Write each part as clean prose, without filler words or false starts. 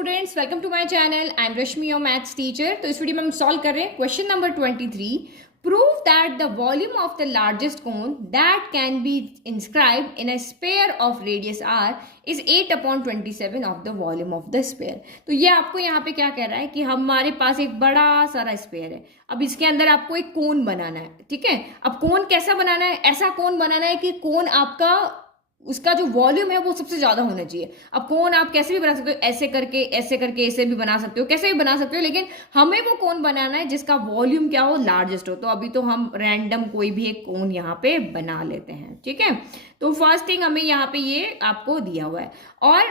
Students, welcome to my channel. I am Rashmi, your maths teacher. तो इस video में हम सॉल्व कर रहे हैं question number 23। Prove that the volume of the largest cone that can be inscribed in a sphere of radius r is 8/27 of the volume of the sphere. तो ये आपको यहाँ पे क्या कह रहा है कि हमारे पास एक बड़ा सारा स्फीयर है। अब इसके अंदर आपको एक कोन बनाना है, ठीक है। अब कोन कैसा बनाना है? ऐसा कोन बनाना है कि कोन आपका उसका जो वॉल्यूम है वो सबसे ज्यादा होना चाहिए। अब कोन आप कैसे भी बना सकते हो, ऐसे करके ऐसे करके ऐसे भी बना सकते हो, कैसे भी बना सकते हो, लेकिन हमें वो कोन बनाना है जिसका वॉल्यूम क्या हो, लार्जेस्ट हो। तो अभी तो हम रैंडम कोई भी एक कोन यहाँ पे बना लेते हैं, ठीक है। तो फर्स्ट थिंग हमें यहाँ पे ये आपको दिया हुआ है और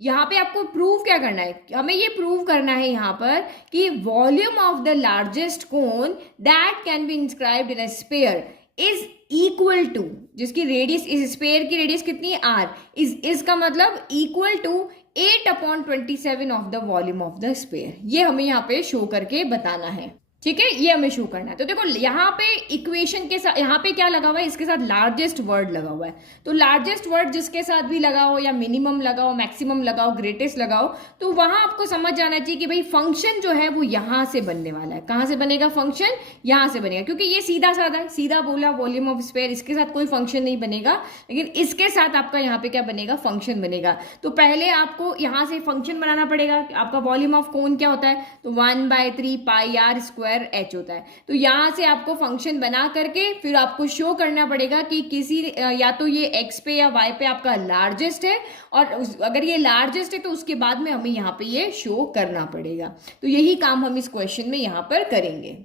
यहाँ पे आपको प्रूव क्या करना है, हमें ये प्रूव करना है यहाँ पर कि volume of the largest cone that can be inscribed in a sphere is equal to, जिसकी रेडियस, इस स्फीयर की रेडियस कितनी है, r, इज का मतलब equal to 8/27 of the volume of the sphere. ये हमें यहाँ पे शो करके बताना है, ठीक है। ये हमें शो करना है। तो देखो यहाँ पे इक्वेशन के साथ यहाँ पे क्या लगा हुआ है, इसके साथ लार्जेस्ट वर्ड लगा हुआ है। तो लार्जेस्ट वर्ड जिसके साथ भी लगाओ, या मिनिमम लगाओ, मैक्सिमम लगाओ, ग्रेटेस्ट लगाओ, तो वहां आपको समझ जाना चाहिए कि भाई फंक्शन जो है वो यहां से बनने वाला है। कहां से बनेगा फंक्शन? यहां से बनेगा, क्योंकि ये सीधा साधा है, सीधा बोला वॉल्यूम ऑफ स्फीयर, इसके साथ कोई फंक्शन नहीं बनेगा, लेकिन इसके साथ आपका यहाँ पे क्या बनेगा, फंक्शन बनेगा। तो पहले आपको यहाँ से फंक्शन बनाना पड़ेगा। आपका वॉल्यूम ऑफ कोन क्या होता है, तो 1/3 पाई r स्क्वायर h होता है। तो यहां से आपको फंक्शन बना करके फिर आपको शो करना पड़ेगा कि किसी या तो ये x पे या y पे आपका लार्जेस्ट है, और अगर ये लार्जेस्ट है तो उसके बाद में हमें यहाँ पे ये शो करना पड़ेगा। तो यही काम हम इस क्वेश्चन में यहाँ पर करेंगे।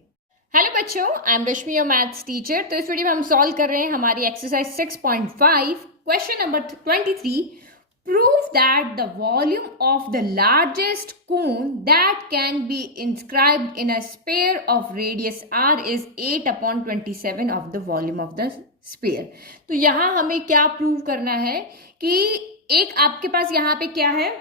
हेलो बच्चों, आई am Rashmi, your maths teacher. तो इस वीडियो में हम सॉल्व कर रहे हैं हमारी exercise 6.5 question number 23। Prove that the volume of the largest cone that can be inscribed in a sphere of radius r is 8/27 of the volume of the sphere। तो यहाँ हमें क्या प्रूव करना है कि एक आपके पास यहाँ पे क्या है,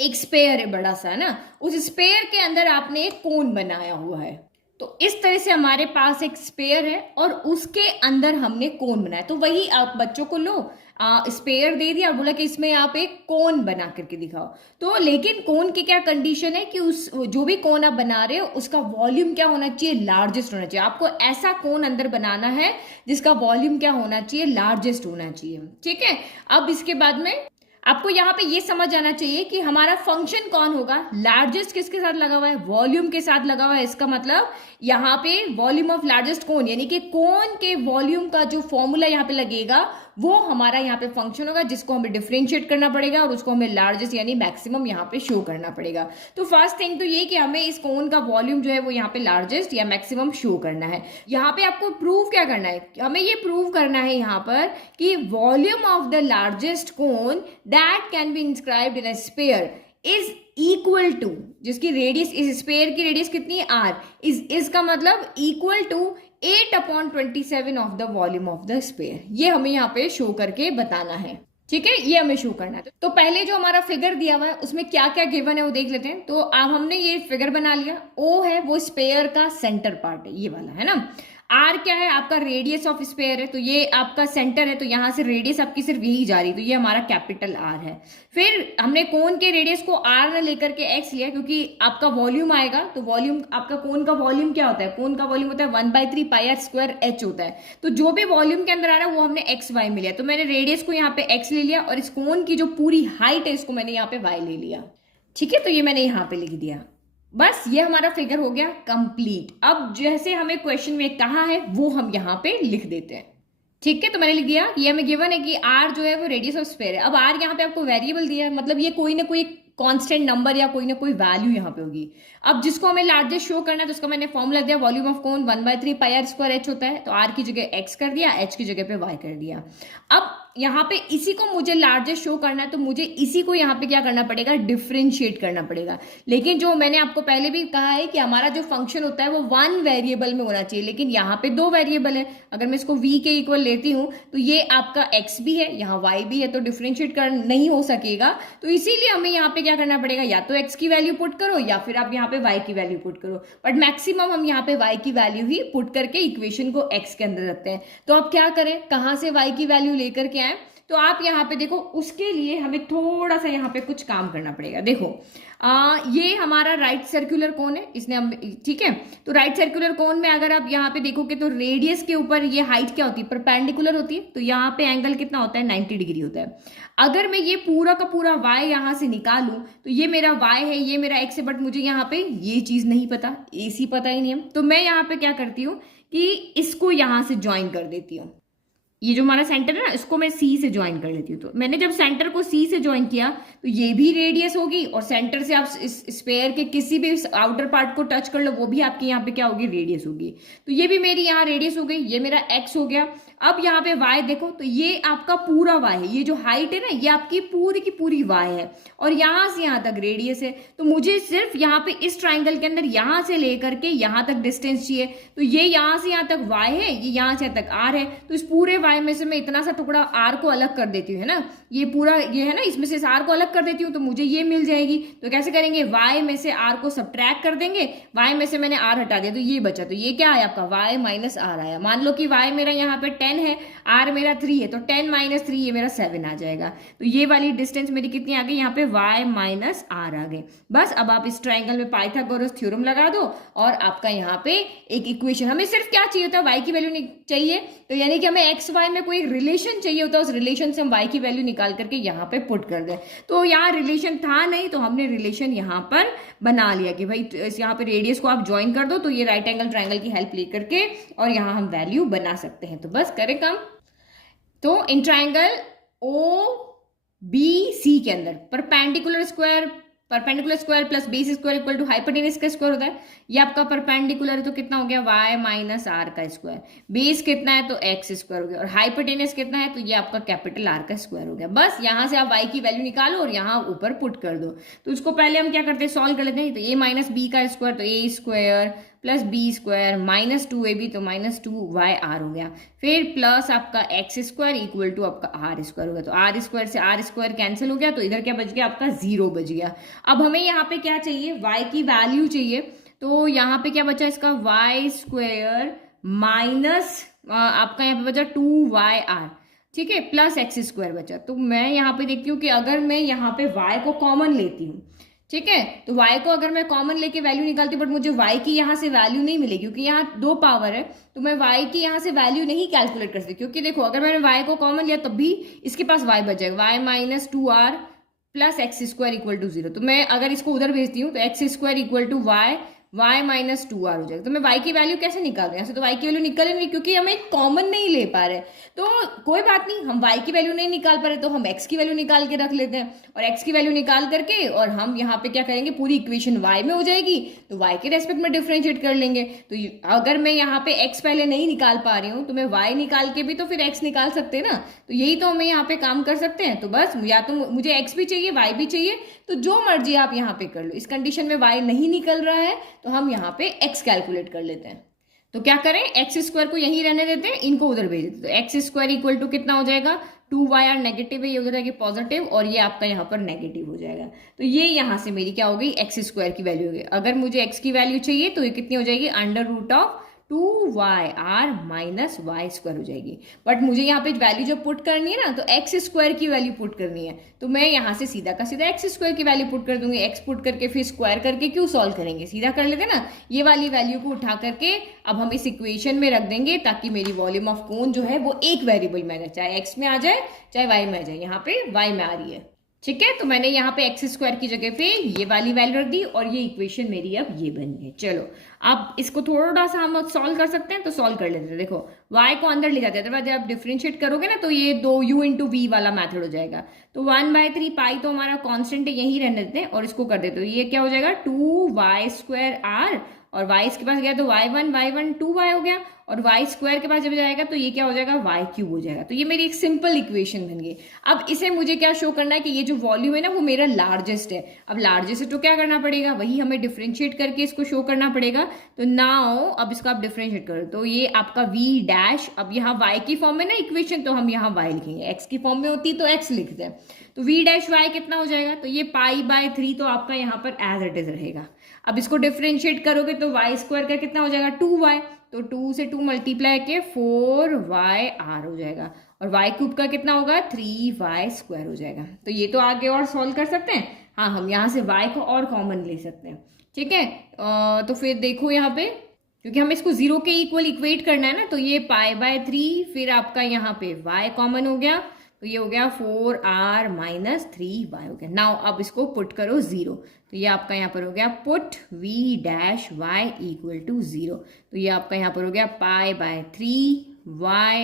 एक स्पेयर है बड़ा सा, है ना। उस स्पेयर के अंदर आपने एक कोन बनाया हुआ है। तो इस तरह से हमारे पास एक स्पेयर है और उसके अंदर हमने कोन बनाया। तो वही आप बच्चों को लो, स्पेयर दे दिया और बोला कि इसमें आप एक कोन बना करके दिखाओ। तो लेकिन कोन की क्या कंडीशन है कि उस जो भी कोन आप बना रहे हो उसका वॉल्यूम क्या होना चाहिए, लार्जेस्ट होना चाहिए। आपको ऐसा कोन अंदर बनाना है जिसका वॉल्यूम क्या होना चाहिए, लार्जेस्ट होना चाहिए, ठीक है। अब इसके बाद में आपको यहाँ पे ये समझ आना चाहिए कि हमारा फंक्शन कौन होगा, लार्जेस्ट किसके साथ लगा हुआ है, वॉल्यूम के साथ लगा हुआ है। इसका मतलब यहाँ पे वॉल्यूम ऑफ लार्जेस्ट कोन, यानी कि कोन के वॉल्यूम का जो फॉर्मूला यहाँ पे लगेगा वो हमारा यहाँ पे फंक्शन होगा, जिसको हमें डिफरेंशिएट करना पड़ेगा और उसको हमें लार्जेस्ट यानी मैक्सिमम यहाँ पे शो करना पड़ेगा। तो फर्स्ट थिंग तो ये कि हमें इस कोन का वॉल्यूम जो है वो यहाँ पे लार्जेस्ट या मैक्सिमम शो करना है। यहाँ पे आपको प्रूव क्या करना है, हमें ये प्रूव करना है यहाँ पर कि volume of the largest cone that can be inscribed in a sphere is equal to, जिसकी रेडियस, इस स्फीयर की रेडियस कितनी है, r, इज का मतलब equal to 8/27 of the volume of the sphere. ये हमें यहाँ पे शो करके बताना है, ठीक है। ये हमें शो करना है। तो पहले जो हमारा फिगर दिया हुआ है उसमें क्या क्या गिवन है वो देख लेते हैं। तो अब हमने ये फिगर बना लिया, O है वो स्फीयर का सेंटर पार्ट है, ये वाला, है ना। आर क्या है, आपका रेडियस ऑफ स्फीयर है, तो ये आपका सेंटर है, तो यहां से रेडियस आपकी सिर्फ यही जा रही है, तो ये हमारा कैपिटल आर है। फिर हमने कोन के रेडियस को आर न लेकर के एक्स लिया, क्योंकि आपका वॉल्यूम आएगा, तो वॉल्यूम, आपका कोन का वॉल्यूम क्या होता है, कोन का वॉल्यूम होता है 1/3 पाई r स्क्वायर h होता है। तो जो भी वॉल्यूम के अंदर आ रहा है वो हमने एक्स वाई में लिया, तो मैंने रेडियस को यहाँ पे एक्स ले लिया और इस कोन की जो पूरी हाइट है इसको मैंने यहाँ पे वाई ले लिया, ठीक है। तो ये मैंने यहाँ पे लिख दिया, बस ये हमारा फिगर हो गया कंप्लीट। अब जैसे हमें क्वेश्चन में कहा है वो हम यहाँ पे लिख देते हैं, ठीक है। तो मैंने लिख दिया, ये हमें गिवन है कि r जो है वो रेडियस ऑफ स्फीयर है। अब r यहाँ पे आपको वेरिएबल दिया है, मतलब ये कोई ना कोई कांस्टेंट नंबर या कोई ना कोई वैल्यू यहाँ पे होगी। अब जिसको हमें लार्जेस्ट शो करना है तो उसका मैंने फॉर्मूला दिया, volume of cone 1/3 pi r square h होता है, तो r की जगह x कर दिया, h की जगह पे y कर दिया। अब यहाँ पे इसी को मुझे लार्जेस्ट शो करना है, तो मुझे इसी को यहाँ पे क्या करना पड़ेगा, डिफरेंशिएट करना पड़ेगा। लेकिन जो मैंने आपको पहले भी कहा है कि हमारा जो फंक्शन होता है वो 1 वेरिएबल में होना चाहिए, लेकिन यहाँ पे 2 वेरिएबल है। अगर मैं इसको v के इक्वल लेती हूँ तो ये आपका x भी है, यहाँ y भी है, तो डिफरेंशिएट कर नहीं हो सकेगा। तो इसीलिए हमें यहाँ पे क्या करना पड़ेगा, या तो x की वैल्यू पुट करो या फिर आप यहाँ पे y की वैल्यू पुट करो, बट मैक्सिमम हम यहाँ पे y की वैल्यू ही पुट करके इक्वेशन को x के अंदर रखते हैं। तो अब क्या करें, कहाँ से y की वैल्यू लेकर के आए, तो आप यहाँ पे देखो, उसके लिए हमें थोड़ा सा यहाँ पे कुछ काम करना पड़ेगा। देखो ये हमारा राइट सर्कुलर कोन है, इसने हम, ठीक है। तो राइट सर्कुलर कोन में अगर आप यहाँ पे देखोगे तो रेडियस के ऊपर ये हाइट क्या होती है, परपेंडिकुलर होती है। तो यहाँ पे एंगल कितना होता है, 90 डिग्री होता है। अगर मैं ये पूरा का पूरा y यहाँ से निकालूं तो ये मेरा y है, ये मेरा x है, बट मुझे यहाँ पे ये चीज नहीं पता, AC पता ही नहीं है। तो मैं यहाँ पे क्या करती हूँ कि इसको यहाँ से ज्वाइन कर देती हूँ। ये जो हमारा सेंटर है ना, इसको मैं C से ज्वाइन कर लेती हूँ। तो मैंने जब सेंटर को C से ज्वाइन किया तो ये भी रेडियस होगी, और सेंटर से आप इस स्फेयर के किसी भी आउटर पार्ट को टच कर लो, वो भी आपकी यहाँ पे क्या होगी, रेडियस होगी। तो ये भी मेरी यहाँ रेडियस हो गई, ये मेरा x हो गया। अब यहाँ पे y देखो, तो ये आपका पूरा y है, ये जो हाइट है ना, ये आपकी पूरी की पूरी y है, और यहाँ से यहाँ तक रेडियस है। तो मुझे सिर्फ यहाँ पे इस ट्राइंगल के अंदर यहाँ से लेकर के यहाँ तक डिस्टेंस चाहिए। तो ये यहाँ से यहाँ तक y है, ये यहाँ से यहाँ तक r है। तो इस पूरे y में से मैं इतना सा टुकड़ा r को अलग कर देती हूँ, है ना, ये पूरा ये है ना, इसमें से r को अलग कर देती हूँ, तो मुझे ये मिल जाएगी। तो कैसे करेंगे, y में से r को सब्ट्रैक्ट कर देंगे, y में से मैंने r हटा दिया तो ये बचा। तो ये क्या आया आपका, y माइनस r आया। मान लो कि y मेरा यहाँ पे 10 है, r मेरा 3 है, तो 10 माइनस 3 ये मेरा 7 आ जाएगा। तो ये वाली डिस्टेंस मेरी कितनी आ गई, यहाँ पे y माइनस r आ गई। बस अब आप इस ट्राइंगल में पाइथागोरस थ्योरम लगा दो, और आपका यहाँ पे एक इक्वेशन, हमें सिर्फ क्या चाहिए होता है, y की वैल्यू चाहिए। तो यानी कि हमें एक्स वाई में कोई रिलेशन चाहिए होता है, उस रिलेशन से हम y की वैल्यू निकाल करके यहाँ पे पुट कर दें। तो यहाँ रिलेशन था नहीं, तो हमने रिलेशन यहाँ पर बना लिया कि भाई यहाँ पे रेडियस को आप ज्वाइन कर दो, तो ये राइट एंगल ट्राइंगल की हेल्प ले करके और यहाँ हम वैल्यू बना सकते हैं। तो बस करें काम। तो इन ट्राइंगल OBC के अंदर perpendicular square plus base square equal to hypotenuse का स्क्वायर होता है। ये आपका परपेंडिकुलर है तो कितना हो गया, y माइनस आर का स्क्वायर। बेस कितना है तो x स्क्वायर हो गया, और हाइपोटेनस कितना है तो ये आपका कैपिटल R का स्क्वायर हो गया। बस यहाँ से आप y की वैल्यू निकालो और यहाँ ऊपर पुट कर दो। तो इसको पहले हम क्या करते हैं, सॉल्व कर लेते हैं। तो a माइनस बी का स्क्वायर, तो a square plus b square minus 2ab, तो माइनस 2yr हो गया। फिर प्लस आपका एक्स स्क्वायर इक्वल टू आपका आर स्क्वायर हो गया। तो आर स्क्वायर से आर स्क्वायर कैंसिल हो गया, तो इधर क्या बच गया आपका, 0 बच गया। अब हमें यहाँ पे क्या चाहिए, y की वैल्यू चाहिए। तो यहाँ पे क्या बचा इसका, y स्क्वायर माइनस आपका यहाँ पे बचा 2yr, ठीक है, प्लस एक्स स्क्वायर बचा। तो मैं यहाँ पे देखती हूँ कि अगर मैं यहाँ पे y को कॉमन लेती हूँ, ठीक है, तो y को अगर मैं कॉमन लेके वैल्यू निकालती हूँ, बट मुझे y की यहाँ से वैल्यू नहीं मिलेगी क्योंकि यहाँ 2 पावर है, तो मैं y की यहाँ से वैल्यू नहीं कैलकुलेट कर सकती। क्योंकि देखो अगर मैंने y को कॉमन लिया तब भी इसके पास y बच जाएगा, y minus 2r plus x square equal to 0। तो मैं अगर इसको उधर भेजती हूँ तो x square equal to y minus 2r हो जाएगा। तो मैं y की वैल्यू कैसे निकाल रहे हैं, ऐसे तो y की वैल्यू निकल नहीं क्योंकि हम एक कॉमन नहीं ले पा रहे। तो कोई बात नहीं, हम y की वैल्यू नहीं निकाल पा रहे तो हम x की वैल्यू निकाल के रख लेते हैं, और x की वैल्यू निकाल करके और हम यहाँ पे क्या करेंगे, पूरी इक्वेशन y में हो जाएगी, तो y के रेस्पेक्ट में डिफरेंशिएट कर लेंगे। तो अगर मैं यहाँ पे x पहले नहीं निकाल पा रही हूँ तो मैं y निकाल के भी तो फिर x निकाल सकते हैं ना। तो यही तो हमें यहाँ पे काम कर सकते हैं। तो बस या तो मुझे x भी चाहिए y भी चाहिए, तो जो मर्जी आप यहाँ पे कर लो। इस कंडीशन में y नहीं निकल रहा है तो हम यहाँ पे x कैलकुलेट कर लेते हैं। तो क्या करें, एक्स स्क्वायर को यहीं रहने देते हैं, इनको उधर भेज देते हैं। तो एक्स स्क्वायर इक्वल टू कितना हो जाएगा, 2yr नेगेटिव है, ये उधर आएगी पॉजिटिव, और ये आपका यहाँ पर नेगेटिव हो जाएगा। तो ये यहाँ से मेरी क्या हो गई, एक्स स्क्वायर की वैल्यू हो गई। अगर मुझे एक्स की वैल्यू चाहिए तो ये कितनी हो जाएगी, under root of 2yr minus y square हो जाएगी। बट मुझे यहाँ पे वैल्यू जो पुट करनी है ना, तो एक्स स्क्वायर की वैल्यू पुट करनी है, तो मैं यहाँ से सीधा का सीधा एक्स स्क्वायर की वैल्यू पुट कर दूंगी। एक्स पुट करके फिर स्क्वायर करके क्यों सॉल्व करेंगे, सीधा कर लेते ना। ये वाली वैल्यू को उठा करके अब हम इस इक्वेशन में रख देंगे, ताकि मेरी वॉल्यूम ऑफ कोन जो है वो एक वेरिएबल में आ जाए, चाहे एक्स में आ जाए चाहे वाई में आ जाए। यहाँ पे वाई में आ रही है, ठीक है। तो मैंने यहाँ पे एक्स स्क्वायर की जगह पे ये वाली वैल्यू रख दी, और ये इक्वेशन मेरी अब ये बन गई। चलो अब इसको थोड़ा सा हम सॉल्व कर सकते हैं, तो सॉल्व कर लेते हैं। देखो y को अंदर ले जाते हैं, अदरवाइज आप डिफरेंशिएट करोगे ना तो ये 2u इंटू वी वाला मेथड हो जाएगा। तो 1/3 पाई तो हमारा कांस्टेंट है, यही रहने देते हैं, और इसको कर देते हो, ये क्या हो जाएगा 2y स्क्वायर r, और y इसके पास गया तो y1 2y हो गया, और y स्क्वायर के पास जब जाएगा तो ये क्या हो जाएगा, y क्यूब हो जाएगा। तो ये मेरी एक सिंपल इक्वेशन बन गई। अब इसे मुझे क्या शो करना है कि ये जो वॉल्यूम है ना वो मेरा लार्जेस्ट है। अब लार्जेस्ट है तो क्या करना पड़ेगा, वही हमें डिफरेंशिएट करके इसको शो करना पड़ेगा। तो नाउ अब इसको आप डिफरेंशिएट करो, तो ये आपका v डैश, अब यहाँ y की फॉर्म में ना इक्वेशन, तो हम यहाँ y लिखेंगे, x की फॉर्म में होती तो x लिखते हैं। तो v डैश y कितना हो जाएगा, तो ये π/3 तो आपका यहाँ पर एज इट इज रहेगा। अब इसको डिफरेंशिएट करोगे तो y स्क्वायर का कितना हो जाएगा 2y, तो 2 से 2 मल्टीप्लाई के 4yr हो जाएगा, और y क्यूब का कितना होगा 3y² हो जाएगा। तो ये तो आगे और सॉल्व कर सकते हैं। हाँ, हम यहाँ से y को और कॉमन ले सकते हैं, ठीक है। तो फिर देखो यहाँ पे, क्योंकि हमें इसको 0 के इक्वल इक्वेट करना है ना, तो ये π/3, फिर आपका यहाँ पे y कॉमन हो गया, तो ये हो गया 4r - 3y हो गया। नाउ अब इसको पुट करो 0, तो ये आपका यहाँ पर हो गया पुट v' y = 0, तो ये आपका यहाँ पर हो गया π/3y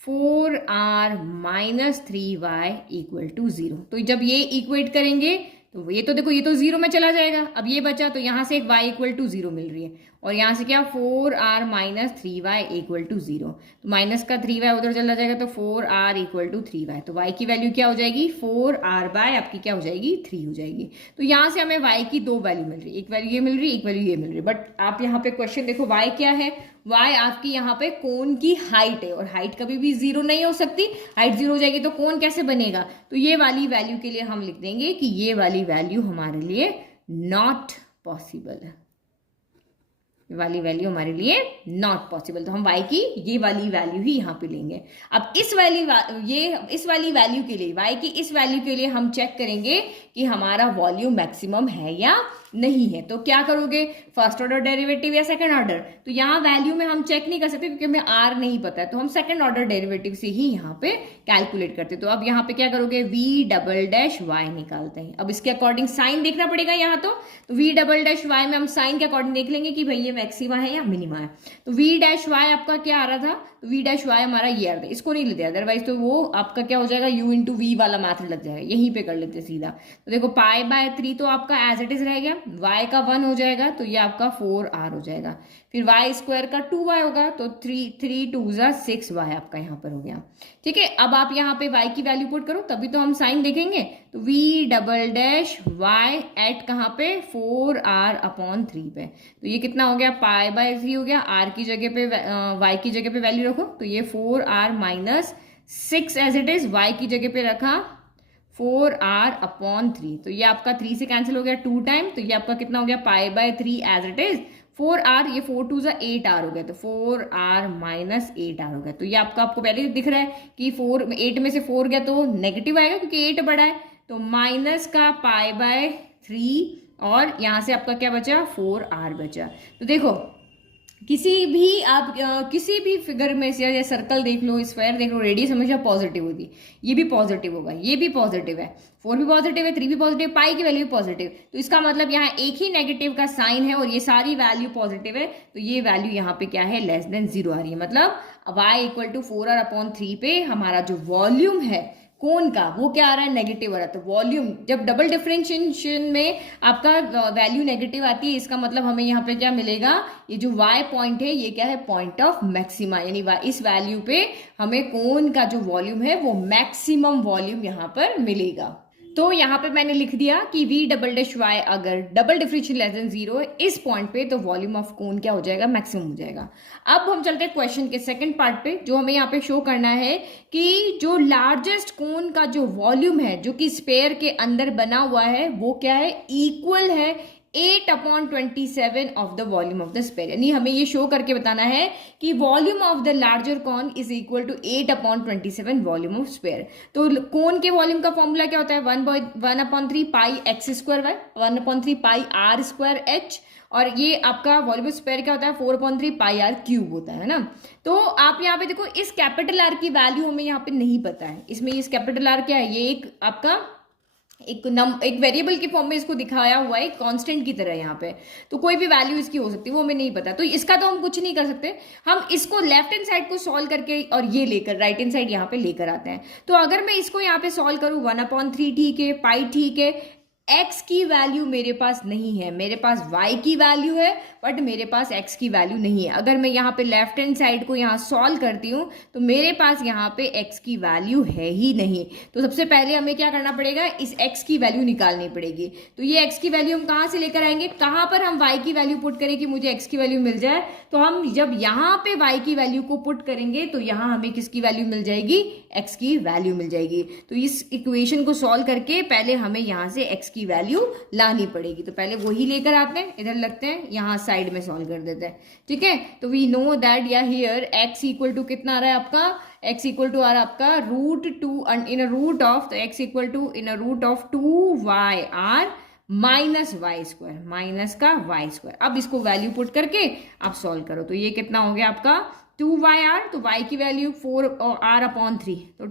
4r - 3y = 0। तो जब ये इक्वेट करेंगे तो ये तो देखो, ये तो 0 में चला जाएगा। अब ये बचा, तो यहाँ से एक y = 0 मिल रही है, और यहाँ से क्या 4r - 3y = 0, तो माइनस का 3y उधर चला जाएगा, तो 4r = 3y। तो y की वैल्यू क्या हो जाएगी 4r/ आपकी क्या हो जाएगी 3 हो जाएगी। तो यहाँ से हमें y की 2 वैल्यू मिल रही है, एक वैल्यू ये मिल रही है, एक वैल्यू ये मिल रही है। बट आप यहाँ पे क्वेश्चन देखो, y क्या है, y आपकी यहाँ पे कोन की हाइट है, और हाइट कभी भी 0 नहीं हो सकती। हाइट 0 हो जाएगी तो कोन कैसे बनेगा, तो ये वाली वैल्यू के लिए हम लिख देंगे कि ये वाली वैल्यू हमारे लिए नॉट पॉसिबल है, वाली वैल्यू हमारे लिए नॉट पॉसिबल। तो हम y की ये वाली वैल्यू ही यहाँ पे लेंगे। अब इस वाली वैल्यू के लिए, y की इस वैल्यू के लिए हम चेक करेंगे कि हमारा वॉल्यूम मैक्सिमम है या नहीं है। तो क्या करोगे, फर्स्ट ऑर्डर डेरिवेटिव या सेकंड ऑर्डर, तो यहाँ वैल्यू में हम चेक नहीं कर सकते क्योंकि हमें r नहीं पता है, तो हम सेकंड ऑर्डर डेरिवेटिव से ही यहाँ पे कैलकुलेट करते। तो अब यहाँ पे क्या करोगे, v'' निकालते हैं। अब इसके अकॉर्डिंग साइन देखना पड़ेगा यहाँ, तो v'' में हम साइन के अकॉर्डिंग देख लेंगे कि भाई ये मैक्सिमा है या मिनिमा है। तो v' आपका क्या आ रहा था, तो v' हमारा ये आ रहा था, इसको नहीं लेते, अदरवाइज तो वो आपका क्या हो जाएगा u × v वाला मैथड लग जाएगा, यहीं पे कर लेते सीधा। तो देखो π/3 तो आपका एज इट इज रह गया, y का 1 हो जाएगा, तो ये आपका 4r हो जाएगा, फिर y² का 2y होगा, तो 3 2 6y आपका यहाँ पर हो गया, ठीक है। अब आप यहाँ पे y की वैल्यू पुट करो, तभी तो हम साइन देखेंगे। तो v'' एट कहाँ पे 4r/3 पे, तो ये कितना हो गया π/3 हो गया, r की जगह पे y की जगह पे वैल्यू रखो, तो ये 4r - 6 as it is, y की जगह पे रखा 4r/3, तो ये आपका 3 से कैंसिल हो गया 2 टाइम, तो ये आपका कितना हो गया π/3 एज इट इज 4r, ये 4 2 8r हो गया, तो 4r - 8r हो गया। तो ये आपको पहले दिख रहा है कि 8 में से 4 गया तो नेगेटिव आएगा क्योंकि 8 बड़ा है, तो माइनस का π/3, और यहाँ से आपका क्या बचा 4r बचा। तो देखो किसी भी फिगर में से, या सर्कल देख लो, स्क्वायर देख लो, रेडियस हमेशा पॉजिटिव होगी, ये भी पॉजिटिव होगा, ये भी पॉजिटिव है, 4 भी पॉजिटिव है, 3 भी पॉजिटिव, पाई की वैल्यू भी पॉजिटिव, तो इसका मतलब यहाँ एक ही नेगेटिव का साइन है और ये सारी वैल्यू पॉजिटिव है, तो ये वैल्यू यहाँ पे क्या है <0 आ रही है। मतलब y = 4r/3 पे हमारा जो वॉल्यूम है कोन का वो क्या आ रहा है, नेगेटिव आ रहा है। तो वॉल्यूम जब डबल डिफरेंशिएशन में आपका वैल्यू नेगेटिव आती है, इसका मतलब हमें यहाँ पे क्या मिलेगा, ये जो y पॉइंट है ये क्या है, पॉइंट ऑफ मैक्सिमा, यानी इस वैल्यू पे हमें कोन का जो वॉल्यूम है वो मैक्सिमम वॉल्यूम यहाँ पर मिलेगा। तो यहाँ पे मैंने लिख दिया कि v'' अगर डबल डिफरेंशियल <0 है इस पॉइंट पे, तो वॉल्यूम ऑफ कोन क्या हो जाएगा, मैक्सिमम हो जाएगा। अब हम चलते हैं क्वेश्चन के सेकंड पार्ट पे, जो हमें यहाँ पे शो करना है कि जो लार्जेस्ट कोन का जो वॉल्यूम है जो कि स्फीयर के अंदर बना हुआ है वो क्या है, इक्वल है 8/27 of the volume of the sphere. यानी हमें ये शो करके बताना है कि volume of the larger cone is equal to 8/27 volume of sphere. तो कोन के वॉल्यूम का फॉर्मूला क्या होता है, 1/3 πx²y, 1/3 πr²h, और ये आपका वॉल्यूम ऑफ स्फीयर क्या होता है 4/3 πr³ होता है ना। तो आप यहाँ पे देखो, इस कैपिटल आर की वैल्यू हमें यहाँ पे नहीं पता है, इसमें इस कैपिटल आर क्या है, ये एक आपका एक वेरिएबल के फॉर्म में इसको दिखाया हुआ है, कांस्टेंट की तरह यहाँ पे, तो कोई भी वैल्यू इसकी हो सकती है, वो हमें नहीं पता, तो इसका तो हम कुछ नहीं कर सकते। हम इसको लेफ्ट हैंड साइड को सॉल्व करके और ये लेकर राइट हैंड साइड यहाँ पे लेकर आते हैं। तो अगर मैं इसको यहाँ पे सॉल्व करूँ 1/3 ठीक है, पाई ठीक है, x की वैल्यू मेरे पास नहीं है, मेरे पास y की वैल्यू है बट मेरे पास x की वैल्यू नहीं है। अगर मैं यहाँ पे लेफ्ट हैंड साइड को यहाँ सॉल्व करती हूँ तो मेरे पास यहाँ पे x की वैल्यू है ही नहीं। तो सबसे पहले हमें क्या करना पड़ेगा, इस x की वैल्यू निकालनी पड़ेगी। तो ये x की वैल्यू हम कहाँ से लेकर आएंगे, कहाँ पर हम y की वैल्यू पुट करें कि मुझे x की वैल्यू मिल जाए। तो हम जब यहाँ पे y की वैल्यू को पुट करेंगे तो यहाँ हमें किसकी वैल्यू मिल जाएगी, x की वैल्यू मिल जाएगी। तो इस इक्वेशन को सॉल्व करके पहले हमें यहाँ से x की की वैल्यू लानी पड़ेगी। तो पहले वही लेकर आते हैं, इधर लगते हैं, यहाँ साइड में सॉल्व कर देते हैं। ठीक है, तो वी नो दैट या हियर x इक्वल टू कितना आ रहा है आपका, x इक्वल टू आ रहा है आपका root two in a root of, तो x equal to in a root of 2yr minus y square, minus का वाई स्क्वायर। अब इसको वैल्यू पुट करके आप सॉल्व करो, तो ये कितना हो गया आपका 2yr, तो y की वैल्यू 4r/3, तो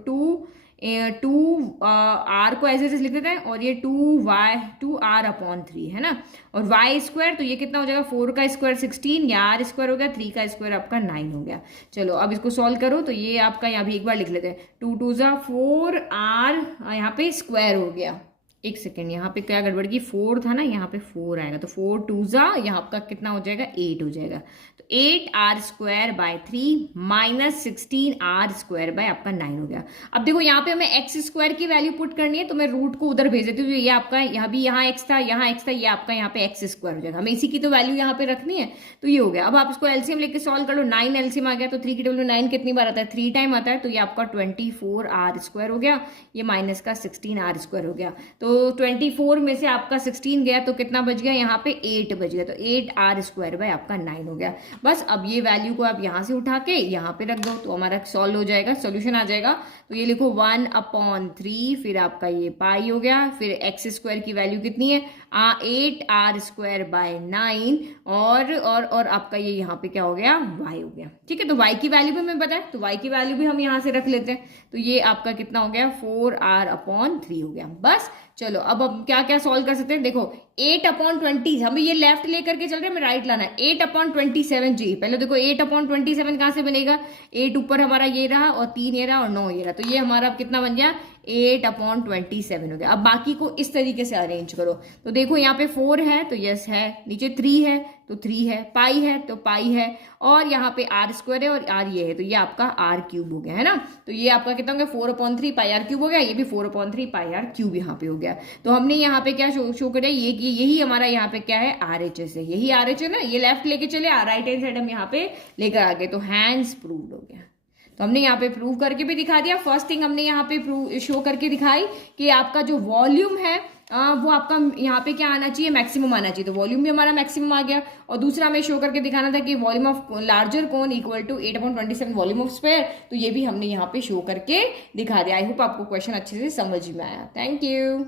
2r को ऐसे लिख देते हैं, और ये 2r/3 है ना, और y स्क्वायर, तो ये कितना हो जाएगा 4 का स्क्वायर 16, या r स्क्वायर हो गया, 3 का स्क्वायर आपका 9 हो गया। चलो अब इसको सॉल्व करो, तो ये आपका यहाँ भी एक बार लिख लेते हैं, 2 2 जा 4r, यहाँ पे स्क्वायर हो गया, एक सेकेंड, यहाँ पे क्या गड़बड़ की, 4 था ना, यहाँ पे 4 आएगा, तो 4 2 जा यहाँ आपका कितना हो जाएगा 8 हो जाएगा, तो 8r² 3 माइनस 16r² आपका 9 हो गया। अब देखो यहाँ पे हमें एक्स स्क्वायर की वैल्यू पुट करनी है, तो मैं रूट को उधर भेज देती हूँ, ये आपका यहाँ भी यहाँ एक्स था, यहाँ एक्स था, ये आपका यहाँ पे एक्स स्क्वायर हो जाएगा, हमें इसी की तो वैल्यू यहाँ पे रखनी है, तो ये हो गया। अब आप इसको एलसीएम लेके सॉल्व कर लो, 9 एलसीएम आ गया, तो 3 की टेबल में 9 कितनी बार आता है, 3 टाइम आता है, तो ये आपका 24r² हो गया, ये माइनस का 16r² हो गया, तो 24 में से आपका 16 गया, तो कितना बच गया यहाँ पे 8 बच गया, तो 8r² आपका 9 हो गया। बस अब ये वैल्यू को आप यहाँ से उठा के यहाँ पे रख दो, तो हमारा सॉल्व हो जाएगा, सोल्यूशन आ जाएगा। तो ये लिखो 1/3, फिर आपका ये पाई हो गया, फिर एक्स स्क्वायर की वैल्यू कितनी है 8r² 9, और आपका ये यहाँ पे क्या हो गया y हो गया। ठीक है, तो y की वैल्यू भी हमें पता है, तो y की वैल्यू भी हम यहाँ से रख लेते हैं, तो ये आपका कितना हो गया 4r/3 हो गया। बस चलो अब हम क्या क्या सॉल्व कर सकते हैं, देखो 8/20, हमें ये लेफ्ट लेकर के चल रहे हैं, हमें राइट लाना है, 8/27 जी। पहले देखो 8/27 कहाँ से बनेगा, 8 ऊपर हमारा ये रहा, और 3 ये रहा, और 9 ये रहा, तो ये हमारा कितना बन गया 8/27 हो गया। अब बाकी को इस तरीके से अरेंज करो, तो देखो यहाँ पे 4 है तो यस है, नीचे 3 है तो 3 है, पाई है तो पाई है, और यहाँ पे r² है और r ये है, तो ये आपका r³ हो गया है ना। तो ये आपका कितना हो गया 4/3 पाई r³ हो गया, ये भी 4/3 पाई r³ यहाँ पे हो गया। तो हमने यहाँ पे क्या शो करा, ये यही हमारा यहाँ पे क्या है RHS है, यही RH है ना, ये लेफ्ट लेके चले, राइट हैंड साइड हम यहाँ पे लेकर आ गए, तो हैंड्स प्रूव्ड हो गया। तो हमने यहाँ पे प्रूव करके भी दिखा दिया। फर्स्ट थिंग हमने यहाँ पे शो करके दिखाई कि आपका जो वॉल्यूम है वो आपका यहाँ पे क्या आना चाहिए, मैक्सिमम आना चाहिए, तो वॉल्यूम भी हमारा मैक्सिमम आ गया। और दूसरा हमें शो करके दिखाना था कि volume of larger cone equal to 8/27 volume of sphere, तो ये भी हमने यहाँ पे शो करके दिखा दिया। आई होप आपको क्वेश्चन अच्छे से समझ में आया। Thank you.